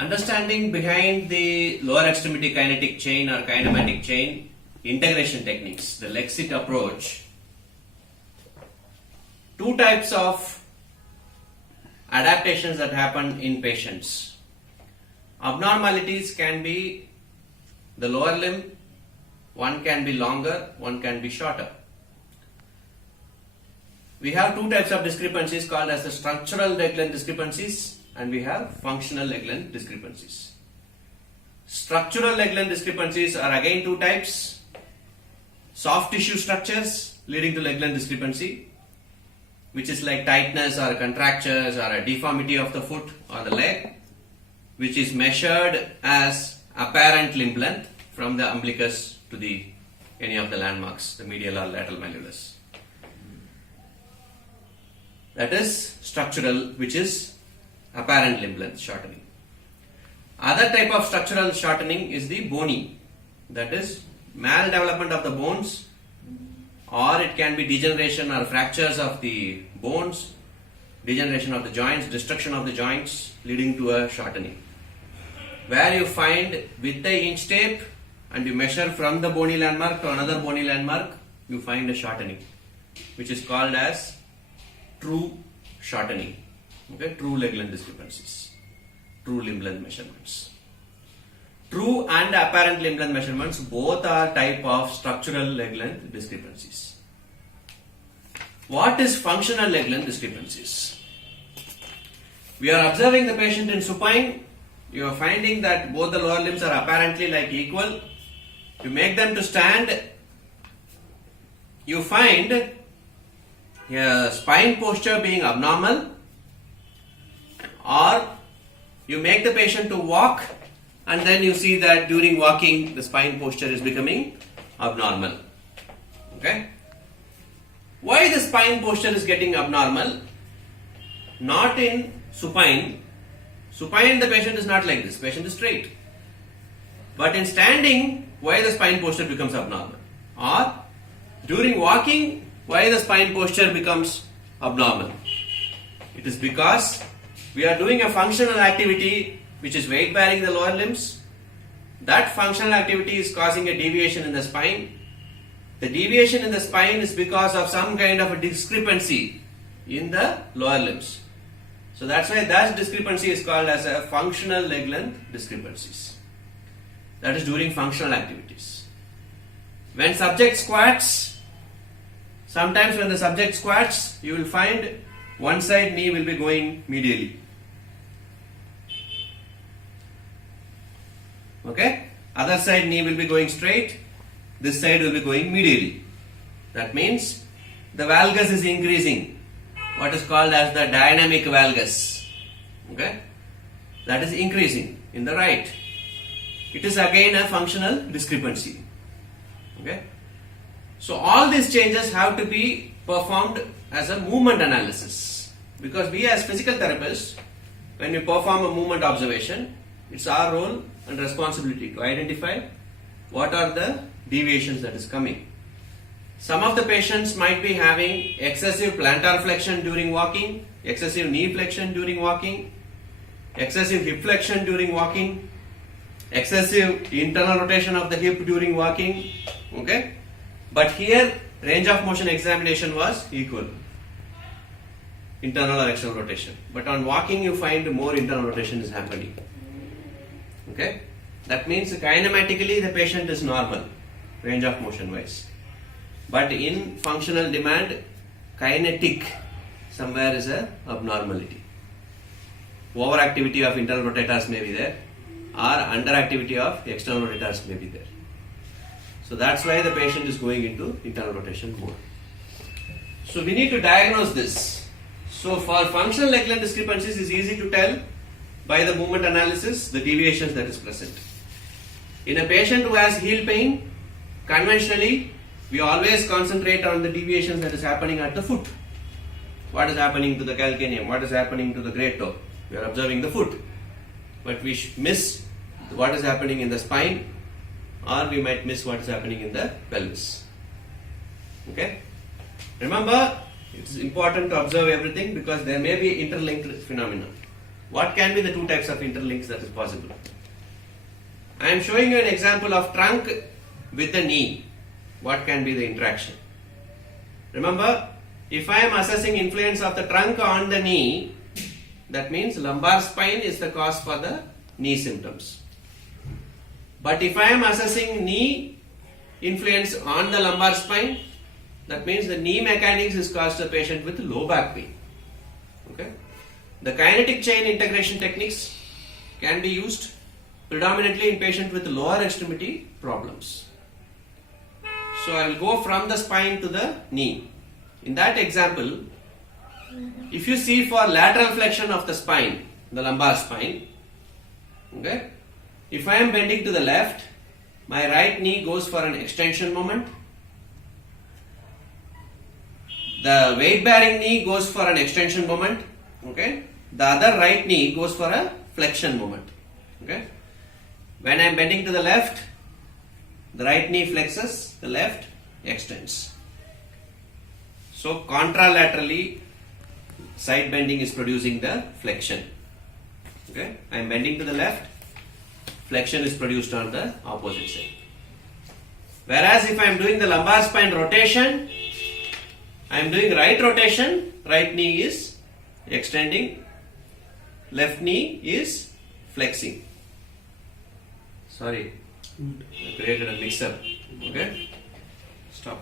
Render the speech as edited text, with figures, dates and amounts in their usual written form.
Understanding behind the lower extremity kinetic chain or kinematic chain integration techniques, the LEKCIT approach. Two types of adaptations that happen in patients. Abnormalities can be the lower limb, one can be longer, one can be shorter. We have two types of discrepancies called as the structural leg length discrepancies and we have functional leg length discrepancies. Structural leg length discrepancies are again two types. Soft tissue structures leading to leg length discrepancy, which is like tightness or contractures or a deformity of the foot or the leg, which is measured as apparent limb length from the umbilicus to any of the landmarks, the medial or lateral malleolus. That is structural, which is apparent limb length shortening. Other type of structural shortening is the bony, that is maldevelopment of the bones, or it can be degeneration or fractures of the bones, degeneration of the joints, destruction of the joints leading to a shortening. Where you find with the inch tape and you measure from the bony landmark to another bony landmark, you find a shortening, which is called as true shortening. Okay, true leg length discrepancies, true limb length measurements. True and apparent limb length measurements both are type of structural leg length discrepancies. What is functional leg length discrepancies? We are observing the patient in supine. You are finding that both the lower limbs are apparently like equal. You make them to stand. You find a spine posture being abnormal, or you make the patient to walk and then you see that during walking the spine posture is becoming abnormal. Okay? Why the spine posture is getting abnormal? Not in supine. Supine the patient is not like this, patient is straight. But in standing, why the spine posture becomes abnormal? Or during walking, why the spine posture becomes abnormal? It is because we are doing a functional activity which is weight bearing the lower limbs. That functional activity is causing a deviation in the spine. The deviation in the spine is because of some kind of a discrepancy in the lower limbs. So that's why that discrepancy is called as a functional leg length discrepancies. That is during functional activities. When subject squats, sometimes when the subject squats, you will find one side knee will be going medially. Okay? Other side knee will be going straight. This side will be going medially. That means the valgus is increasing. What is called as the dynamic valgus. Okay? That is increasing in the right. It is again a functional discrepancy. Okay? So all these changes have to be performed as a movement analysis, because we as physical therapists, when we perform a movement observation, it's our role and responsibility to identify what are the deviations that is coming. Some of the patients might be having excessive plantar flexion during walking, excessive knee flexion during walking, excessive hip flexion during walking, excessive internal rotation of the hip during walking. Okay? But here range of motion examination was equal, internal or external rotation. But on walking you find more internal rotation is happening. Okay? That means kinematically the patient is normal, range of motion wise. But in functional demand, kinetic somewhere is a abnormality. Overactivity of internal rotators may be there, or underactivity of external rotators may be there. So that's why the patient is going into internal rotation mode. So we need to diagnose this. So for functional leg length discrepancies, is easy to tell by the movement analysis, the deviations that is present. In a patient who has heel pain, conventionally we always concentrate on the deviations that is happening at the foot. What is happening to the calcaneum? What is happening to the great toe? We are observing the foot. But we miss what is happening in the spine, or we might miss what is happening in the pelvis. Okay? Remember, it is important to observe everything because there may be interlinked phenomena. What can be the two types of interlinks that is possible? I am showing you an example of trunk with the knee. What can be the interaction? Remember, if I am assessing influence of the trunk on the knee, that means lumbar spine is the cause for the knee symptoms. But if I am assessing knee influence on the lumbar spine, that means the knee mechanics is caused to the patient with low back pain. Okay? The kinetic chain integration techniques can be used predominantly in patients with lower extremity problems. So I will go from the spine to the knee. In that example, if you see for lateral flexion of the spine, the lumbar spine, okay, if I am bending to the left, my right knee goes for an extension moment. The weight bearing knee goes for an extension moment. Okay. The other right knee goes for a flexion moment. Okay. When I am bending to the left, the right knee flexes, the left extends. So contralaterally, side bending is producing the flexion. Okay. I am bending to the left, flexion is produced on the opposite side. Whereas if I am doing the lumbar spine rotation, I am doing right rotation, right knee is extending, left knee is flexing. Sorry, I created a mix up. Okay, stop.